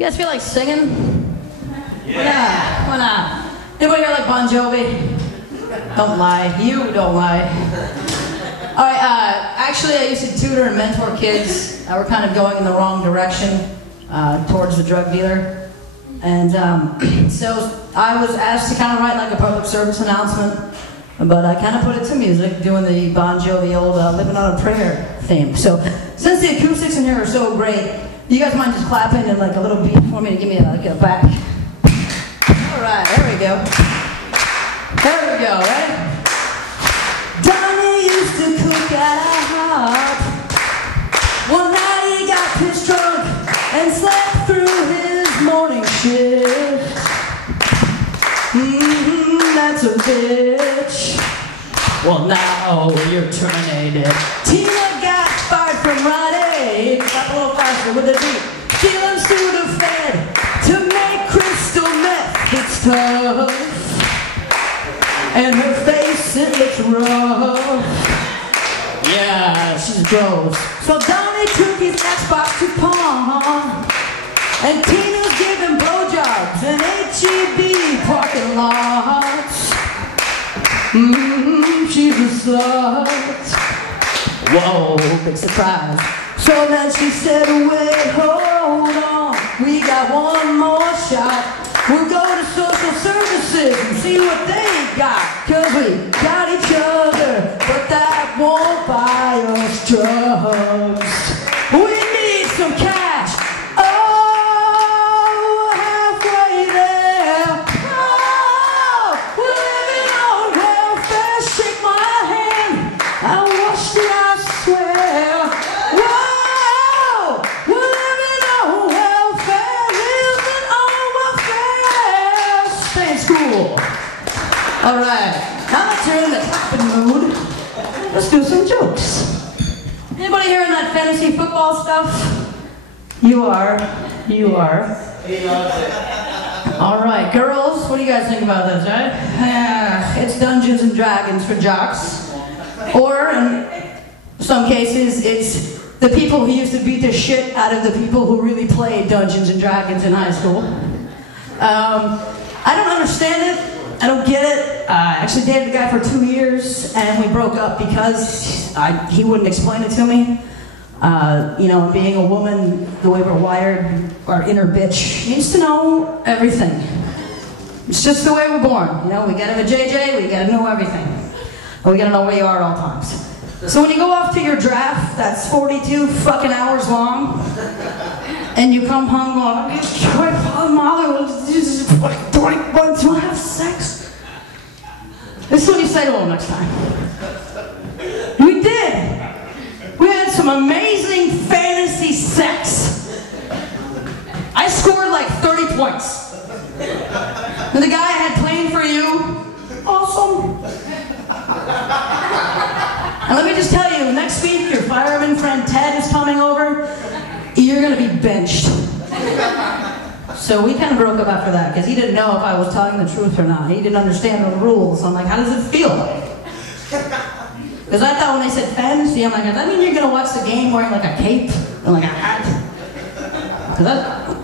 You guys feel like singing? Yeah. Why not? Anybody here like Bon Jovi? Don't lie. You don't lie. All right. Actually, I used to tutor and mentor kids. We're kind of going in the wrong direction towards the drug dealer, and so I was asked to kind of write like a public service announcement, but I kind of put it to music, doing the Bon Jovi old "Living on a Prayer" theme. So since the acoustics in here are so great, you guys mind just clapping and like a little beat for me to give me like a back? All right, there we go. There we go, right? Donnie used to cook at our heart. One night he got pissed drunk and slept through his morning shift. That's a bitch. Well, now you're terminated. Tina got fired from Rite Aid. Got a little faster with a beat. Stealing Sudafed to make crystal meth. It's tough. And her face, it looks rough. Yeah, she's gross. So Donnie took his Xbox to pawn, and Tina's giving blowjobs in H-E-B parking lots. She's a slut. Whoa, big surprise. So then she said, wait, hold on, we got one more shot. We'll go to social services and see what they got. Cause we got each other, but that won't buy us drugs. We need some cash. Oh, halfway there. Oh, we're living on welfare. Shake my hand. I washed it, I swear. Whoa, we're living on welfare. Living on welfare. Stay in school. All right, now that you're in the clapping mood, let's do some jokes. Anybody here in that fantasy football stuff? You are. You are. He loves it. All right, girls, what do you guys think about this, right? It's Dungeons and Dragons for jocks. Or, in some cases, it's the people who used to beat the shit out of the people who really played Dungeons and Dragons in high school. I don't understand it. I don't get it. I actually dated a guy for 2 years, and we broke up because he wouldn't explain it to me. You know, being a woman, the way we're wired, our inner bitch needs to know everything. It's just the way we're born. You know, we gotta have a JJ, we gotta know everything. And we gotta know where you are at all times. So when you go off to your draft, that's 42 fucking hours long, and you come home going, my mother was just fucking 20 months, you wanna have sex? This is what you say to him next time. We did. We had some amazing fantasy sex. I scored like 30 points. And the guy I had playing for you, awesome. And let me just tell you, next week your fireman friend Ted is coming over. You're gonna be benched. So we kind of broke up after that because he didn't know if I was telling the truth or not. He didn't understand the rules. I'm like, how does it feel? Because I thought when they said fantasy, I'm like, does that mean you're gonna watch the game wearing like a cape and like a hat? Because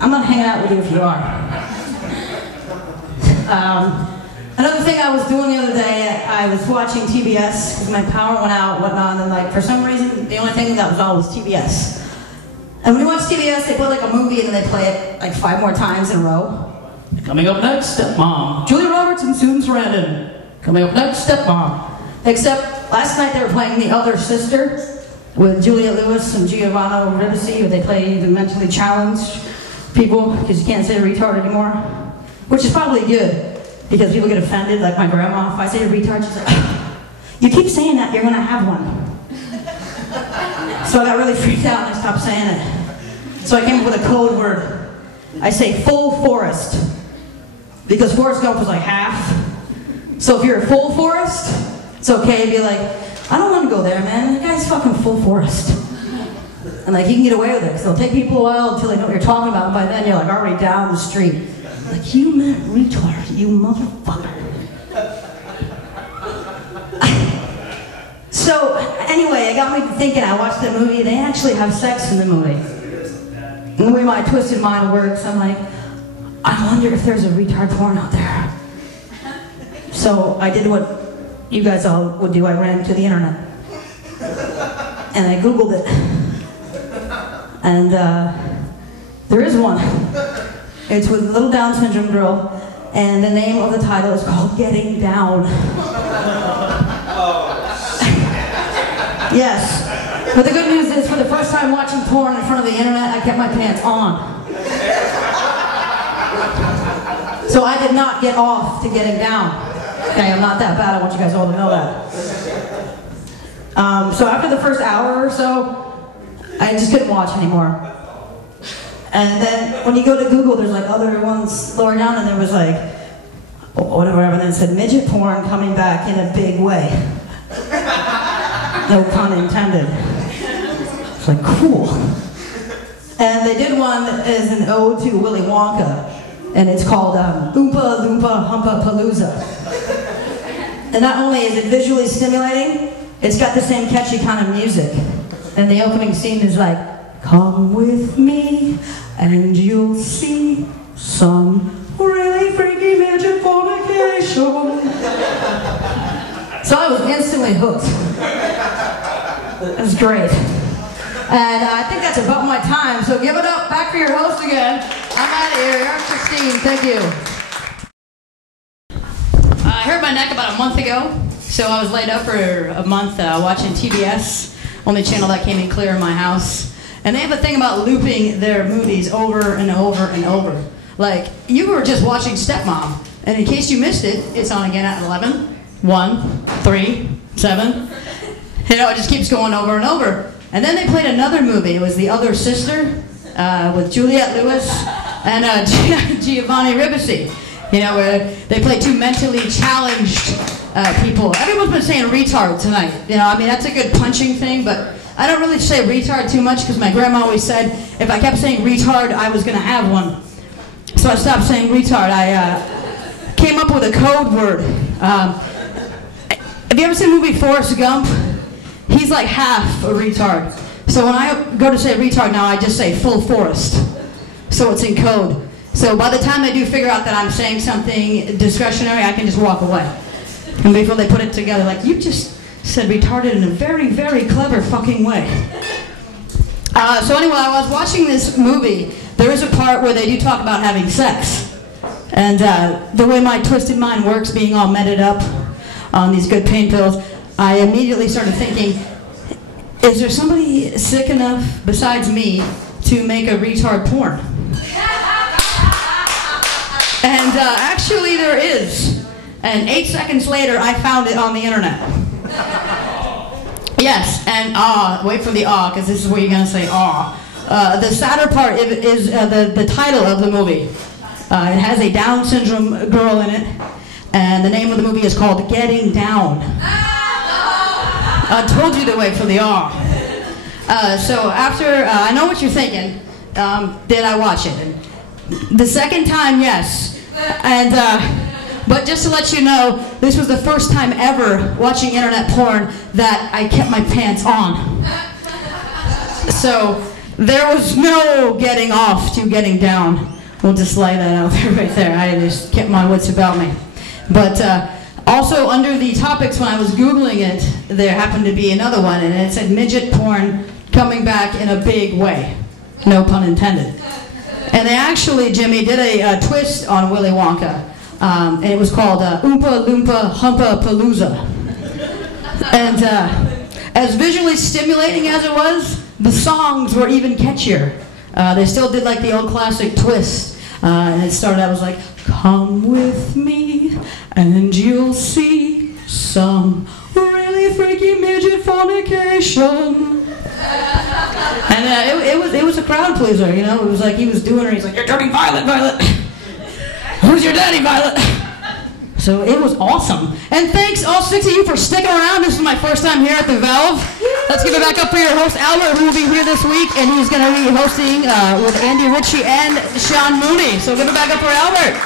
I'm not hanging out with you if you are. Another thing I was doing the other day, I was watching TBS because my power went out and whatnot, and then like for some reason, the only thing that was on was TBS. And when you watch TBS, they play like a movie and then they play it like 5 more times in a row. Coming up next, Stepmom. Julia Roberts and Susan Sarandon. Coming up next, Stepmom. Except last night they were playing The Other Sister with Juliette Lewis and Giovanna Ribisi, where they play the mentally challenged people because you can't say retard anymore. Which is probably good because people get offended, like my grandma. If I say retard, she's like, you keep saying that, you're gonna have one. So I got really freaked out and I stopped saying it. So I came up with a code word. I say full forest. Because Forrest Gump was like half. So if you're a full forest, it's okay to be like, I don't want to go there, man. That guy's fucking full forest. And like, you can get away with it. Because it'll take people a while until they know what you're talking about. And by then, you're like already down the street. Like, you meant retard, you motherfucker. So, anyway, it got me thinking. I watched the movie. They actually have sex in the movie. the way my twisted mind works, I'm like, I wonder if there's a retard porn out there. So I did what you guys all would do. I ran to the internet. And I Googled it. And there is one. It's with a little Down syndrome girl. And the name of the title is called Getting Down. Yes. But the good news is, for the first time watching porn in front of the internet, I kept my pants on. So I did not get off to Getting Down. Okay, I'm not that bad. I want you guys all to know that. So after the first hour or so, I just couldn't watch anymore. And then when you go to Google, there's like other ones lower down, and there was like, whatever, and then it said midget porn coming back in a big way. No pun intended. It's like, cool. And they did one as an ode to Willy Wonka, and it's called Oompa Loompa Humpa Palooza. And not only is it visually stimulating, it's got the same catchy kind of music. And the opening scene is like, come with me and you'll see some really freaky midget fornication. So I was instantly hooked. It was great. And I think that's about my time, so give it up back for your host again. I'm out of here. Erin Christine, thank you. I hurt my neck about a month ago, so I was laid up for a month watching TBS, only channel that came in clear in my house. And they have a thing about looping their movies over and over and over. Like, you were just watching Stepmom, and in case you missed it, it's on again at 11, 1, 3, 7. You know, it just keeps going over and over. And then they played another movie. It was The Other Sister with Juliette Lewis and Giovanni Ribisi. You know, where they play two mentally challenged people. Everyone's been saying retard tonight. You know, I mean, that's a good punching thing, but I don't really say retard too much because my grandma always said if I kept saying retard, I was going to have one. So I stopped saying retard. I came up with a code word. Have you ever seen the movie Forrest Gump? He's like half a retard. So when I go to say retard now, I just say full forest. So it's in code. So by the time they do figure out that I'm saying something discretionary, I can just walk away. And before they put it together, like, you just said retarded in a very, very clever fucking way. So anyway, I was watching this movie. There is a part where they do talk about having sex. And the way my twisted mind works, being all medded up on these good pain pills, I immediately started thinking, is there somebody sick enough besides me to make a retard porn? And actually there is. And 8 seconds later, I found it on the internet. Yes, and wait for the because this is where you're going to say the sadder part is the title of the movie. It has a Down syndrome girl in it, and the name of the movie is called Getting Down. I told you to wait for the so after, I know what you're thinking, did I watch it? And the second time, yes. And but just to let you know, this was the first time ever watching internet porn that I kept my pants on. So there was no getting off to getting down. We'll just lay that out there right there. I just kept my wits about me. But also under the topics when I was Googling it, there happened to be another one, and it said midget porn coming back in a big way. No pun intended. And they actually, Jimmy, did a twist on Willy Wonka. And it was called Oompa Loompa Humpa Palooza. And as visually stimulating as it was, the songs were even catchier. They still did like the old classic twist. And it started out, it was like, come with me and you'll see some really freaky midget fornication. And it was a crowd pleaser, you know. It was like he was doing it. He's like, you're turning violet, Violet. Who's your daddy, Violet? So it was awesome. And thanks all 6 of you for sticking around. This is my first time here at the Valve. Let's give it back up for your host, Albert, who will be here this week, and he's going to be hosting with Andy Ritchie and Sean Mooney. So give it back up for Albert.